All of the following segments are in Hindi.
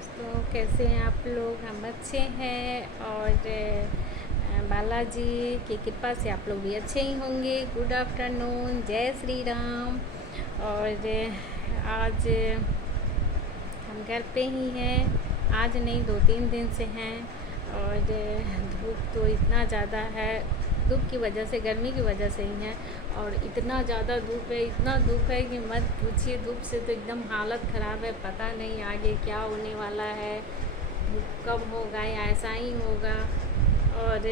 दोस्तों कैसे हैं आप लोग। हम अच्छे हैं और बालाजी की कृपा से आप लोग भी अच्छे ही होंगे। गुड आफ्टरनून, जय श्री राम। और आज हम घर पे ही हैं। आज नहीं, 2-3 दिन से हैं। और धूप तो इतना ज़्यादा है, धूप की वजह से, गर्मी की वजह से ही है। और इतना ज़्यादा धूप है, इतना धूप है कि मत पूछिए। धूप से तो एकदम हालत ख़राब है। पता नहीं आगे क्या होने वाला है, धूप कब होगा या ऐसा ही होगा। और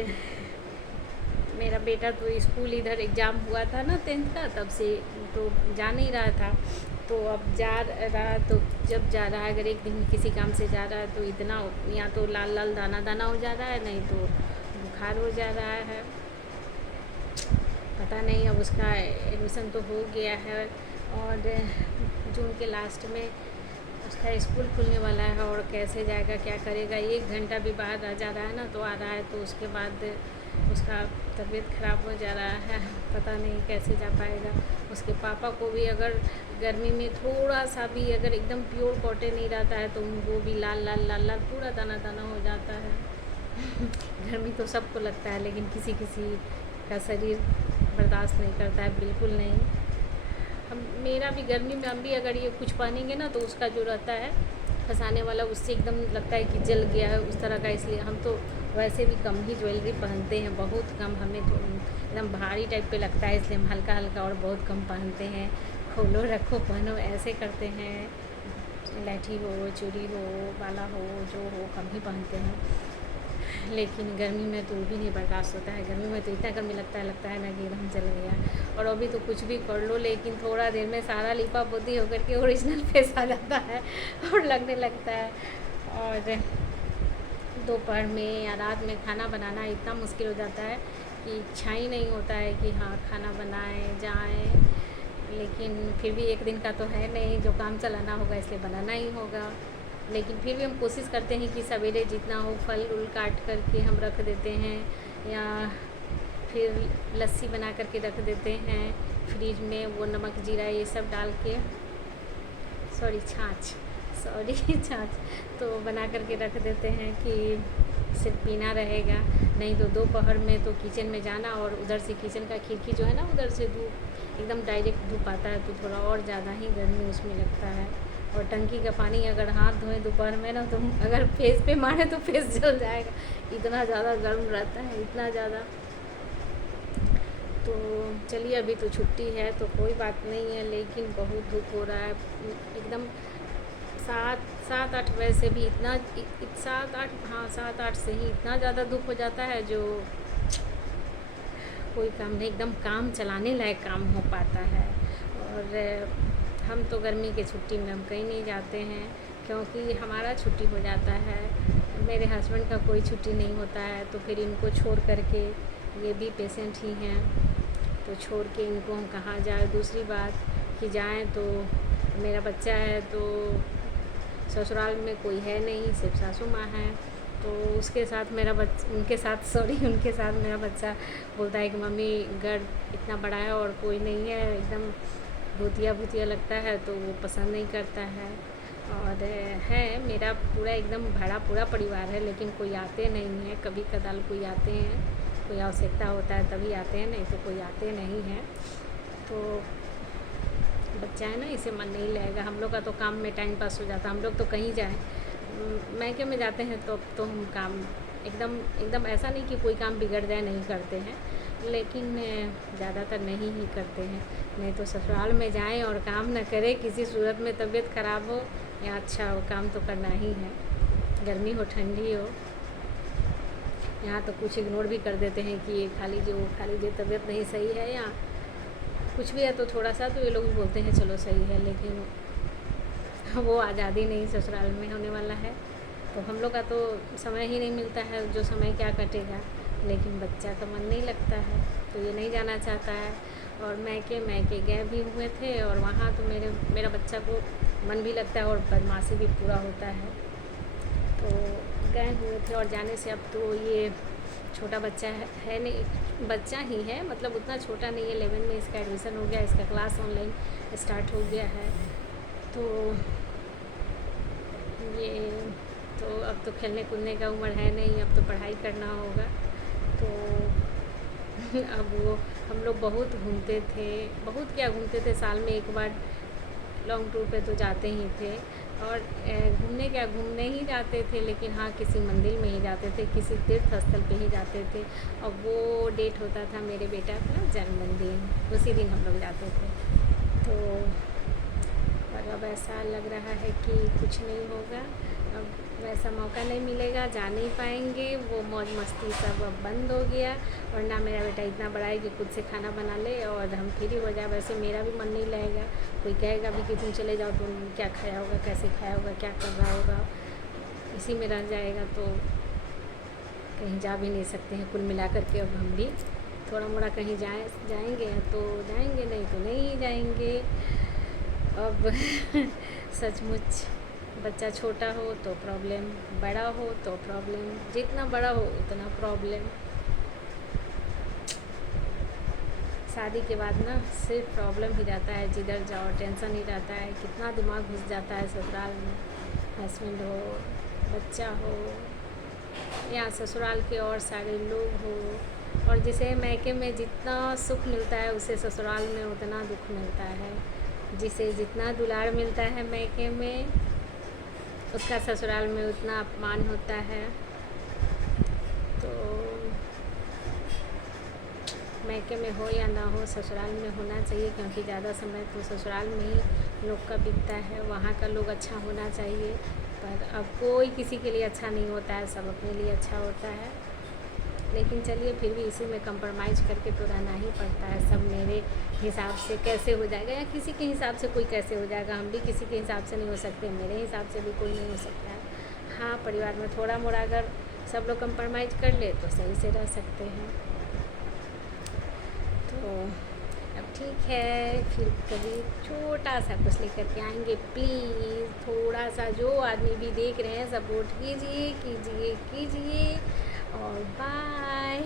मेरा बेटा तो स्कूल, इधर एग्ज़ाम हुआ था ना 10th का, तब से तो जा नहीं रहा था। तो अब जा रहा, तो जब जा रहा है, अगर एक दिन किसी काम से जा रहा है तो इतना, या तो लाल लाल दाना दाना हो जा रहा है, नहीं तो बुखार हो जा रहा है। पता नहीं, अब उसका एडमिशन तो हो गया है और जून के लास्ट में उसका स्कूल खुलने वाला है। और कैसे जाएगा, क्या करेगा। 1 घंटा भी बाहर रह जा रहा है ना, तो आ रहा है, तो उसके बाद उसका तबीयत ख़राब हो जा रहा है। पता नहीं कैसे जा पाएगा। उसके पापा को भी अगर गर्मी में थोड़ा सा भी अगर एकदम प्योर कॉटन नहीं रहता है तो उनको भी लाल लाल लाल लाल पूरा दाना दाना हो जाता है। गर्मी तो सबको लगता है, लेकिन किसी किसी का शरीर बर्दाश्त नहीं करता है, बिल्कुल नहीं। हम, मेरा भी गर्मी में, हम भी अगर ये कुछ पहनेंगे ना तो उसका जो रहता है फंसाने वाला, उससे एकदम लगता है कि जल गया है, उस तरह का। इसलिए हम तो वैसे भी कम ही ज्वेलरी पहनते हैं, बहुत कम। हमें तो एकदम भारी टाइप पे लगता है, इसलिए हम हल्का हल्का और बहुत कम पहनते हैं। खोलो रखो पहनो ऐसे करते हैं। लहठी हो, चूड़ी हो, बाला हो, जो हो, कम ही पहनते हैं। लेकिन गर्मी में तो वो भी नहीं बर्दाश्त होता है। गर्मी में तो इतना गर्मी लगता है ना कि एकदम जल गया। और अभी तो कुछ भी कर लो, लेकिन थोड़ा देर में सारा लिपा पोती होकर के ओरिजिनल फेस आ जाता है और लगने लगता है। और दोपहर में या रात में खाना बनाना इतना मुश्किल हो जाता है कि इच्छा ही नहीं होता है कि हाँ खाना बनाएं जाएं। लेकिन फिर भी एक दिन का तो है नहीं, जो काम चलाना होगा इसलिए बनाना ही होगा। लेकिन फिर भी हम कोशिश करते हैं कि सवेरे जितना हो फल उल काट करके हम रख देते हैं, या फिर लस्सी बना करके रख देते हैं फ्रिज में। वो नमक जीरा ये सब डाल के, छाछ तो बना करके रख देते हैं कि सिर्फ पीना रहेगा। नहीं तो दोपहर में तो किचन में जाना, और उधर से किचन का खिड़की जो है ना, उधर से धूप एकदम डायरेक्ट धूप आता है, तो थोड़ा और ज़्यादा ही गर्मी उसमें लगता है। और टंकी का पानी अगर हाथ धोएं दोपहर में ना, तो अगर फेस पे मारे तो फेस जल जाएगा, इतना ज़्यादा गर्म रहता है, इतना ज़्यादा। तो चलिए, अभी तो छुट्टी है तो कोई बात नहीं है, लेकिन बहुत धूप हो रहा है एकदम। 7-8 वैसे भी इतना 7-8 से ही इतना ज़्यादा धूप हो जाता है, जो कोई काम नहीं, एकदम काम चलाने लायक काम हो पाता है। और हम तो गर्मी की छुट्टी में हम कहीं नहीं जाते हैं, क्योंकि हमारा छुट्टी हो जाता है, मेरे हस्बैंड का कोई छुट्टी नहीं होता है। तो फिर इनको छोड़ करके, ये भी पेशेंट ही हैं, तो छोड़ के इनको हम कहाँ जाए। दूसरी बात कि जाएं तो मेरा बच्चा है, तो ससुराल में कोई है नहीं, सिर्फ सासू माँ हैं। तो उसके साथ उनके साथ मेरा बच्चा बोलता है कि मम्मी घर इतना बड़ा है और कोई नहीं है, एकदम भूतिया लगता है, तो वो पसंद नहीं करता है। और है मेरा पूरा एकदम भरा पूरा परिवार है, लेकिन कोई आते नहीं है। कभी कदाल कोई आते हैं, कोई आवश्यकता होता है तभी आते हैं, नहीं तो कोई आते नहीं हैं। तो बच्चा है ना, इसे मन नहीं लगेगा। हम लोग का तो काम में टाइम पास हो जाता है। हम लोग तो कहीं जाएं, मायके में जाते हैं तो हम काम एकदम ऐसा नहीं कि कोई काम बिगड़ जाए, नहीं करते हैं, लेकिन ज़्यादातर नहीं ही करते हैं। नहीं तो ससुराल में जाएं और काम न करें, किसी सूरत में तबीयत ख़राब हो या अच्छा हो, काम तो करना ही है, गर्मी हो ठंडी हो। यहाँ तो कुछ इग्नोर भी कर देते हैं कि ये खा लीजिए, वो खा लीजिए, तबीयत नहीं सही है या कुछ भी है तो थोड़ा सा, तो ये लोग भी बोलते हैं चलो सही है। लेकिन वो आज़ादी नहीं ससुराल में होने वाला है, तो हम लोग का तो समय ही नहीं मिलता है, जो समय क्या कटेगा। लेकिन बच्चा का मन नहीं लगता है, तो ये नहीं जाना चाहता है। और मैके गए भी हुए थे, और वहाँ तो मेरा बच्चा को मन भी लगता है और बदमाशी भी पूरा होता है, तो गए हुए थे। और जाने से, अब तो ये छोटा बच्चा है नहीं, बच्चा ही है, मतलब उतना छोटा नहीं है, 11 में इसका एडमिशन हो गया, इसका क्लास ऑनलाइन स्टार्ट हो गया है। तो ये तो अब तो खेलने कूदने का उम्र है नहीं, अब तो पढ़ाई करना होगा। तो अब वो हम लोग बहुत घूमते थे, बहुत क्या घूमते थे, साल में एक बार लॉन्ग टूर पे तो जाते ही थे। और घूमने ही जाते थे, लेकिन हाँ किसी मंदिर में ही जाते थे, किसी तीर्थ स्थल पे ही जाते थे। और वो डेट होता था मेरे बेटा का जन्मदिन, उसी दिन हम लोग जाते थे। तो पर अब ऐसा लग रहा है कि कुछ नहीं होगा, अब वैसा मौका नहीं मिलेगा, जा नहीं पाएंगे, वो मौज मस्ती सब अब बंद हो गया। वरना मेरा बेटा इतना बड़ा है कि खुद से खाना बना ले और हम फ्री हो जाए। वैसे मेरा भी मन नहीं लगेगा, कोई कहेगा भी कि तुम चले जाओ, तुम क्या खाया होगा, कैसे खाया होगा, क्या कर रहा होगा, इसी में रह जाएगा। तो कहीं जा भी नहीं सकते हैं कुल मिला कर के। अब हम भी थोड़ा मोड़ा कहीं जाएंगे तो जाएंगे, नहीं तो नहीं जाएंगे। अब सचमुच बच्चा छोटा हो तो प्रॉब्लम, बड़ा हो तो प्रॉब्लम, जितना बड़ा हो उतना प्रॉब्लम। शादी के बाद ना सिर्फ प्रॉब्लम ही रहता है, जिधर जाओ टेंशन ही रहता है, कितना दिमाग घुस जाता है ससुराल में। हस्बैंड हो, बच्चा हो, या ससुराल के और सारे लोग हो, और जिसे मायके में जितना सुख मिलता है उसे ससुराल में उतना दुख मिलता है। जिसे जितना दुलार मिलता है मायके में, उसका ससुराल में उतना अपमान होता है। तो मायके में हो या ना हो, ससुराल में होना चाहिए, क्योंकि ज़्यादा समय तो ससुराल में ही लोग का बीतता है। वहाँ का लोग अच्छा होना चाहिए, पर अब कोई किसी के लिए अच्छा नहीं होता है, सब अपने लिए अच्छा होता है। लेकिन चलिए फिर भी इसी में कंप्रोमाइज़ करके तो रहना ही पड़ता है। सब मेरे हिसाब से कैसे हो जाएगा, या किसी के हिसाब से कोई कैसे हो जाएगा, हम भी किसी के हिसाब से नहीं हो सकते, मेरे हिसाब से भी कोई नहीं हो सकता है। हाँ, परिवार में थोड़ा मोड़ा अगर सब लोग कंप्रोमाइज़ कर ले तो सही से रह सकते हैं। तो अब ठीक है, फिर कभी छोटा सा कुछ लेकर के आएंगे। प्लीज़ थोड़ा सा जो आदमी भी देख रहे हैं सपोर्ट कीजिए कीजिए कीजिए। और बाय।